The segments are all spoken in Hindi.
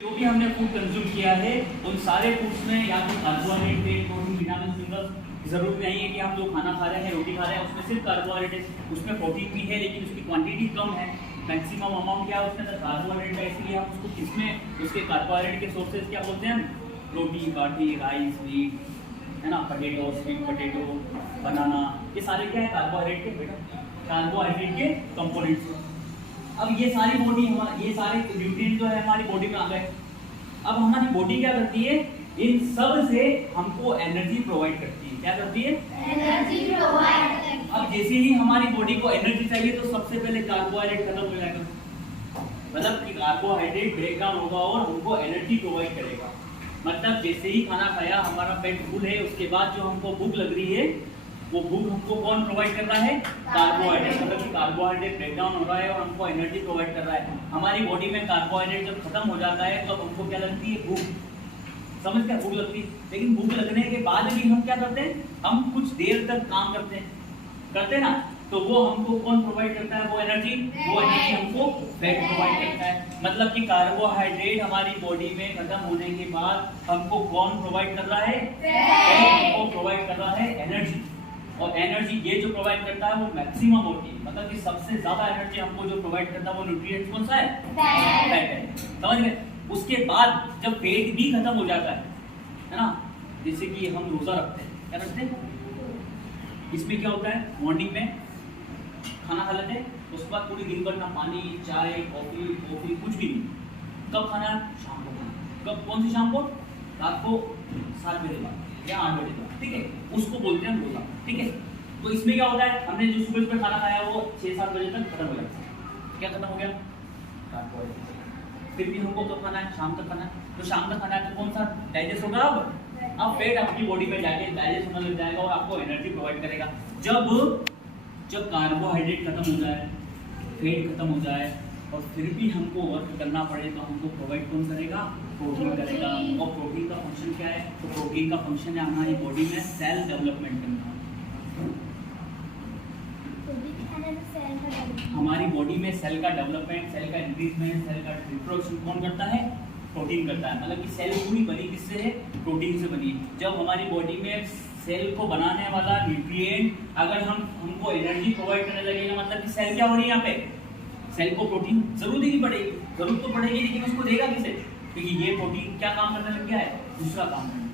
जो भी हमने फूड कंज्यूम किया है उन सारे फूड्स में या तो कार्बोहाइड्रेट है, प्रोटीन, विटामिन, मिनरल्स। जरूरी नहीं है कि हम जो खाना खा रहे हैं, रोटी खा रहे हैं, उसमें सिर्फ कार्बोहाइड्रेट है। उसमें प्रोटीन भी है लेकिन उसकी क्वांटिटी कम है। मैक्सिमम अमाउंट क्या है उसके अंदर कार्बोहाइड्रेट है, इसलिए हम उसको किसमें उसके कार्बोहाइड्रेट के सोर्सेज क्या बोलते हैं? रोटी, बाटी, राइस, वीट, है ना, पोटैटो, स्वीट पोटैटो, बनाना, ये सारे क्या है? कार्बोहाइड्रेट के बेटा कार्बोहाइड्रेट के कंपोनेंट्स। अब ये सारी बॉडी ये सारे न्यूट्रिएंट जो है हमारी बॉडी में आ गए। अब हमारी बॉडी क्या करती है? इन सब से हमको एनर्जी प्रोवाइड करती है। क्या करती है? एनर्जी प्रोवाइड करती है। अब जैसे ही हमारी बॉडी को एनर्जी चाहिए तो सबसे पहले कार्बोहाइड्रेट खत्म हो जाएगा। मतलब कि कार्बोहाइड्रेट ब्रेक डाउन होगा और हमको एनर्जी प्रोवाइड करेगा। मतलब जैसे ही खाना खाया, हमारा पेट फुल है, उसके बाद जो हमको भूख लग रही है, वो भूख हमको कौन प्रोवाइड कर रहा है? कार्बोहाइड्रेट। मतलब कि कार्बोहाइड्रेट ब्रेक डाउन हो रहा है और हमको एनर्जी प्रोवाइड कर रहा है। हमारी बॉडी में कार्बोहाइड्रेट जब खत्म हो जाता है तो हमको क्या लगती है? भूख। समझ क्या? भूख लगती है। लेकिन भूख लगने के बाद भी हम क्या करते हैं? हम कुछ देर तक काम करते हैं ना, तो वो हमको कौन प्रोवाइड करता है? वो एनर्जी हमको फैट प्रोवाइड करता है। मतलब कि कार्बोहाइड्रेट हमारी बॉडी में खत्म होने के बाद हमको कौन प्रोवाइड कर रहा है? फैट हमको प्रोवाइड कर रहा है एनर्जी। और एनर्जी ये जो प्रोवाइड करता है वो मैक्सिमम होती है। मतलब कि सबसे ज्यादा एनर्जी हमको जो प्रोवाइड करता है वो न्यूट्रिएंट्स कौन सा है? फैट है। समझ गए? उसके बाद जब पेट भी खत्म हो जाता है ना, जैसे कि हम रोजा रखते हैं, क्या रखते हैं? इसमें क्या होता है? मॉर्निंग में खाना खा लेते हैं, उसके बाद पूरी दिन भर ना पानी, चाय, कॉफी कुछ भी नहीं। कब खाना है? शाम को खाना। कब? कौन सी शाम को? रात को 7 बजे बाद या 8 बजे बाद। ठीक है, उसको बोलते हैं रोजा। ठीक है, तो इसमें क्या होता है? हमने जो सुबह खाना खाया वो 6-7 बजे तक खत्म हो जाता है। क्या खत्म हो गया? कार्बोहाइड्रेट। फिर भी हमको कब खाना है? शाम तक खाना है। तो शाम तक खाना है तो कौन सा डाइजेस्ट होगा? अब फैट आपकी बॉडी में जाके डाइजेस्ट होने लग जाएगा और आपको एनर्जी प्रोवाइड करेगा। जब कार्बोहाइड्रेट खत्म हो जाए, फैट खत्म हो जाए और फिर भी हमको वर्क करना पड़े तो हमको प्रोवाइड कौन करेगा? प्रोटीन करेगा। और प्रोटीन का फंक्शन क्या है? तो प्रोटीन का फंक्शन है हमारी बॉडी में सेल डेवलपमेंट करना। हमारी बॉडी में सेल का डेवलपमेंट, सेल का इंक्रीजमेंट, सेल का रिप्रोडक्शन कौन करता है? प्रोटीन करता है। मतलब कि सेल पूरी बनी किससे है? प्रोटीन से बनी है। जब हमारी बॉडी में सेल को बनाने वाला न्यूट्रिएंट अगर हमको एनर्जी प्रोवाइड करने लगेगा, मतलब कि सेल क्या हो रही है यहाँ पे? सेल को प्रोटीन जरूर देनी पड़ेगी। जरूरत तो पड़ेगी, लेकिन उसको देगा किसे? क्योंकि ये प्रोटीन क्या काम करने लग गया है? दूसरा काम करने।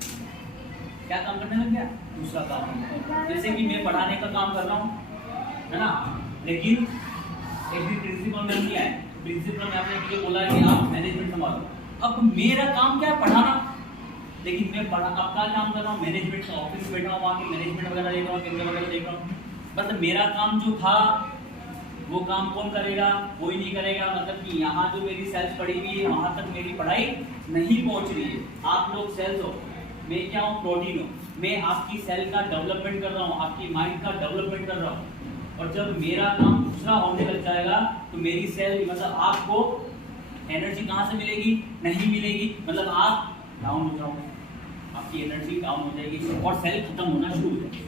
क्या काम करने लग गया? दूसरा काम करने। जैसे कि मैं पढ़ाने का काम कर रहा हूँ, है ना, लेकिन एक भी प्रिंसिपल ने किया है। प्रिंसिपल ने आपने मुझे बोला कि आप मैनेजमेंट संभालो। अब मेरा काम क्या है? पढ़ाना। लेकिन मैं अब क्या काम कर रहा हूँ? मैनेजमेंट का ऑफिस बैठा हूँ, वहाँ की मैनेजमेंट वगैरह देख रहा हूँ, कैमरे वगैरह देख रहा हूँ। मतलब मेरा काम जो था वो काम कौन करेगा? कोई नहीं करेगा। मतलब कि यहाँ जो मेरी सेल्स पड़ी हुई है वहाँ तक मेरी पढ़ाई नहीं पहुँच रही है। आप लोग सेल्स हो, मैं क्या हूँ? प्रोटीन हूँ। मैं आपकी सेल का डेवलपमेंट कर रहा हूँ, आपकी माइंड का डेवलपमेंट कर रहा हूँ। और जब मेरा काम दूसरा होने लग जाएगा तो मेरी सेल, मतलब आपको एनर्जी कहाँ से मिलेगी? नहीं मिलेगी। मतलब आप डाउन हो जाओगे, आपकी एनर्जी डाउन हो जाएगी और सेल खत्म होना शुरू हो जाएगी।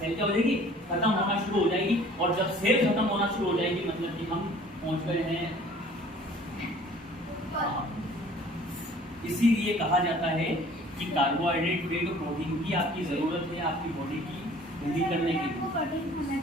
सेल क्या हो जाएगी? खत्म होना शुरू हो जाएगी। और जब सेल खत्म होना शुरू हो जाएगी मतलब कि हम पहुंच गए हैं। इसीलिए कहा जाता है कि कार्बोहाइड्रेट, फैट और प्रोटीन की आपकी जरूरत है आपकी बॉडी की पूरी करने के लिए।